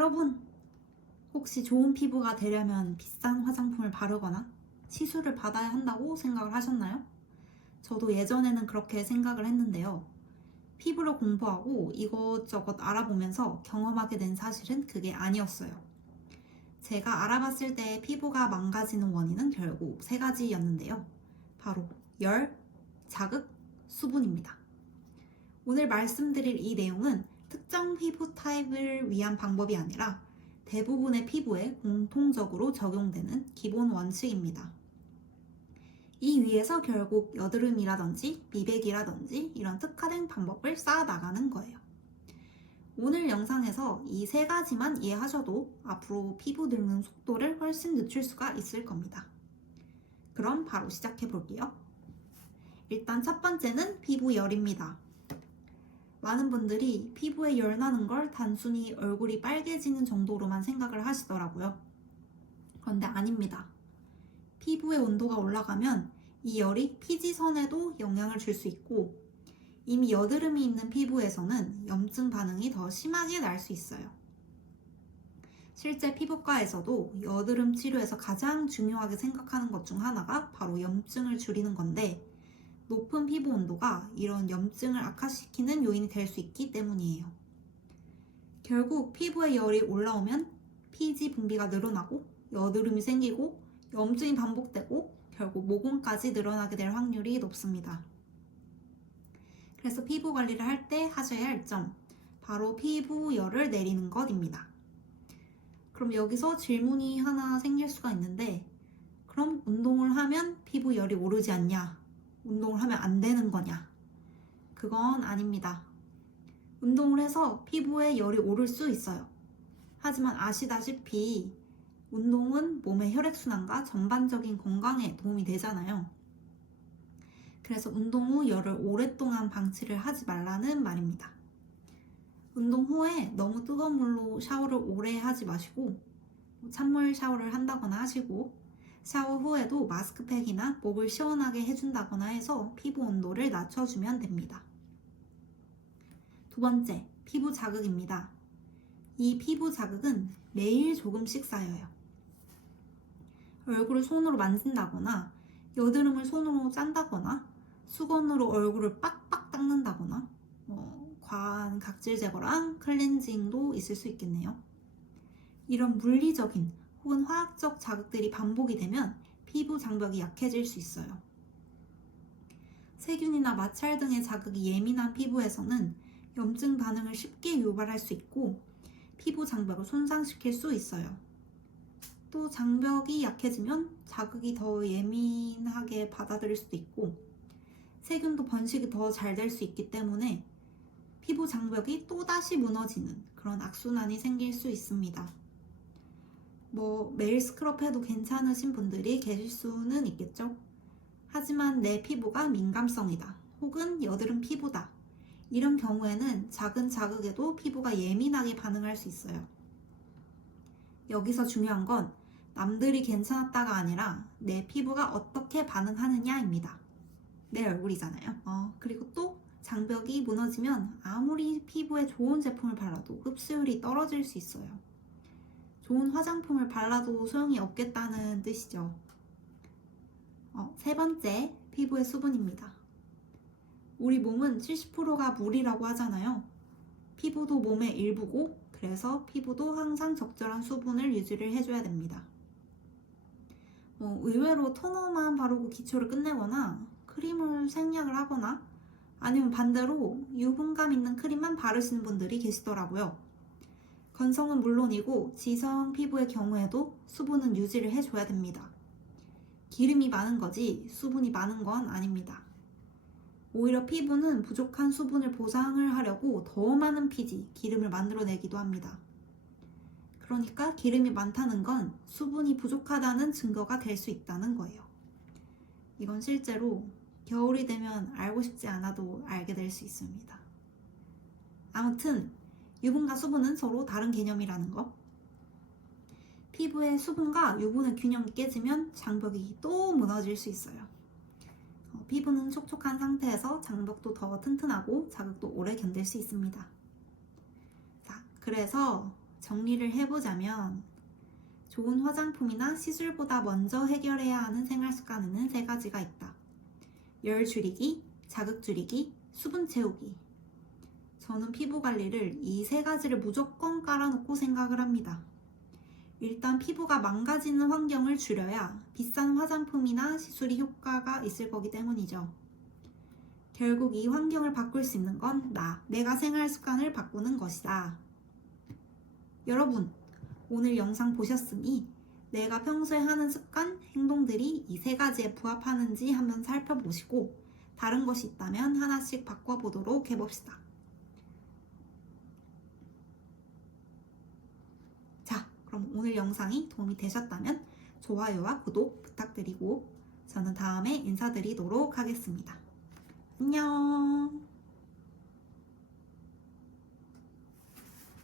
여러분, 혹시 좋은 피부가 되려면 비싼 화장품을 바르거나 시술을 받아야 한다고 생각을 하셨나요? 저도 예전에는 그렇게 생각을 했는데요. 피부를 공부하고 이것저것 알아보면서 경험하게 된 사실은 그게 아니었어요. 제가 알아봤을 때 피부가 망가지는 원인은 결국 세 가지였는데요. 바로 열, 자극, 수분입니다. 오늘 말씀드릴 이 내용은 특정 피부 타입을 위한 방법이 아니라 대부분의 피부에 공통적으로 적용되는 기본 원칙입니다. 이 위에서 결국 여드름이라든지 미백이라든지 이런 특화된 방법을 쌓아 나가는 거예요. 오늘 영상에서 이 세 가지만 이해하셔도 앞으로 피부 늙는 속도를 훨씬 늦출 수가 있을 겁니다. 그럼 바로 시작해 볼게요. 일단 첫 번째는 피부 열입니다. 많은 분들이 피부에 열 나는 걸 단순히 얼굴이 빨개지는 정도로만 생각을 하시더라고요. 그런데 아닙니다. 피부의 온도가 올라가면 이 열이 피지선에도 영향을 줄 수 있고 이미 여드름이 있는 피부에서는 염증 반응이 더 심하게 날 수 있어요. 실제 피부과에서도 여드름 치료에서 가장 중요하게 생각하는 것 중 하나가 바로 염증을 줄이는 건데 높은 피부 온도가 이런 염증을 악화시키는 요인이 될 수 있기 때문이에요. 결국 피부에 열이 올라오면 피지 분비가 늘어나고 여드름이 생기고 염증이 반복되고 결국 모공까지 늘어나게 될 확률이 높습니다. 그래서 피부 관리를 할 때 하셔야 할 점, 바로 피부 열을 내리는 것입니다. 그럼 여기서 질문이 하나 생길 수가 있는데 그럼 운동을 하면 피부 열이 오르지 않냐? 운동을 하면 안 되는 거냐? 그건 아닙니다. 운동을 해서 피부에 열이 오를 수 있어요. 하지만 아시다시피 운동은 몸의 혈액순환과 전반적인 건강에 도움이 되잖아요. 그래서 운동 후 열을 오랫동안 방치를 하지 말라는 말입니다. 운동 후에 너무 뜨거운 물로 샤워를 오래 하지 마시고 찬물 샤워를 한다거나 하시고 샤워 후에도 마스크팩이나 목을 시원하게 해준다거나 해서 피부 온도를 낮춰주면 됩니다. 두 번째, 피부 자극입니다. 이 피부 자극은 매일 조금씩 쌓여요. 얼굴을 손으로 만진다거나 여드름을 손으로 짠다거나 수건으로 얼굴을 빡빡 닦는다거나 과한 각질 제거랑 클렌징도 있을 수 있겠네요. 이런 물리적인 혹은 화학적 자극들이 반복이 되면 피부 장벽이 약해질 수 있어요. 세균이나 마찰 등의 자극이 예민한 피부에서는 염증 반응을 쉽게 유발할 수 있고 피부 장벽을 손상시킬 수 있어요. 또 장벽이 약해지면 자극이 더 예민하게 받아들일 수도 있고 세균도 번식이 더 잘 될 수 있기 때문에 피부 장벽이 또다시 무너지는 그런 악순환이 생길 수 있습니다. 매일 스크럽 해도 괜찮으신 분들이 계실 수는 있겠죠. 하지만 내 피부가 민감성이다 혹은 여드름 피부다 이런 경우에는 작은 자극에도 피부가 예민하게 반응할 수 있어요. 여기서 중요한 건 남들이 괜찮았다가 아니라 내 피부가 어떻게 반응하느냐입니다. 내 얼굴이잖아요. 그리고 또 장벽이 무너지면 아무리 피부에 좋은 제품을 발라도 흡수율이 떨어질 수 있어요. 좋은 화장품을 발라도 소용이 없겠다는 뜻이죠. 세 번째, 피부의 수분입니다. 우리 몸은 70%가 물이라고 하잖아요. 피부도 몸의 일부고 그래서 피부도 항상 적절한 수분을 유지를 해줘야 됩니다. 의외로 토너만 바르고 기초를 끝내거나 크림을 생략을 하거나 아니면 반대로 유분감 있는 크림만 바르시는 분들이 계시더라고요. 건성은 물론이고 지성 피부의 경우에도 수분은 유지를 해줘야 됩니다. 기름이 많은 거지 수분이 많은 건 아닙니다. 오히려 피부는 부족한 수분을 보상을 하려고 더 많은 피지, 기름을 만들어내기도 합니다. 그러니까 기름이 많다는 건 수분이 부족하다는 증거가 될 수 있다는 거예요. 이건 실제로 겨울이 되면 알고 싶지 않아도 알게 될 수 있습니다. 아무튼 유분과 수분은 서로 다른 개념이라는 거. 피부의 수분과 유분의 균형이 깨지면 장벽이 또 무너질 수 있어요. 피부는 촉촉한 상태에서 장벽도 더 튼튼하고 자극도 오래 견딜 수 있습니다. 자, 그래서 정리를 해보자면 좋은 화장품이나 시술보다 먼저 해결해야 하는 생활 습관에는 세 가지가 있다. 열 줄이기, 자극 줄이기, 수분 채우기. 저는 피부 관리를 이 세 가지를 무조건 깔아놓고 생각을 합니다. 일단 피부가 망가지는 환경을 줄여야 비싼 화장품이나 시술이 효과가 있을 거기 때문이죠. 결국 이 환경을 바꿀 수 있는 건 내가 생활 습관을 바꾸는 것이다. 여러분, 오늘 영상 보셨으니 내가 평소에 하는 습관, 행동들이 이 세 가지에 부합하는지 한번 살펴보시고 다른 것이 있다면 하나씩 바꿔보도록 해봅시다. 자, 그럼 오늘 영상이 도움이 되셨다면 좋아요와 구독 부탁드리고 저는 다음에 인사드리도록 하겠습니다. 안녕.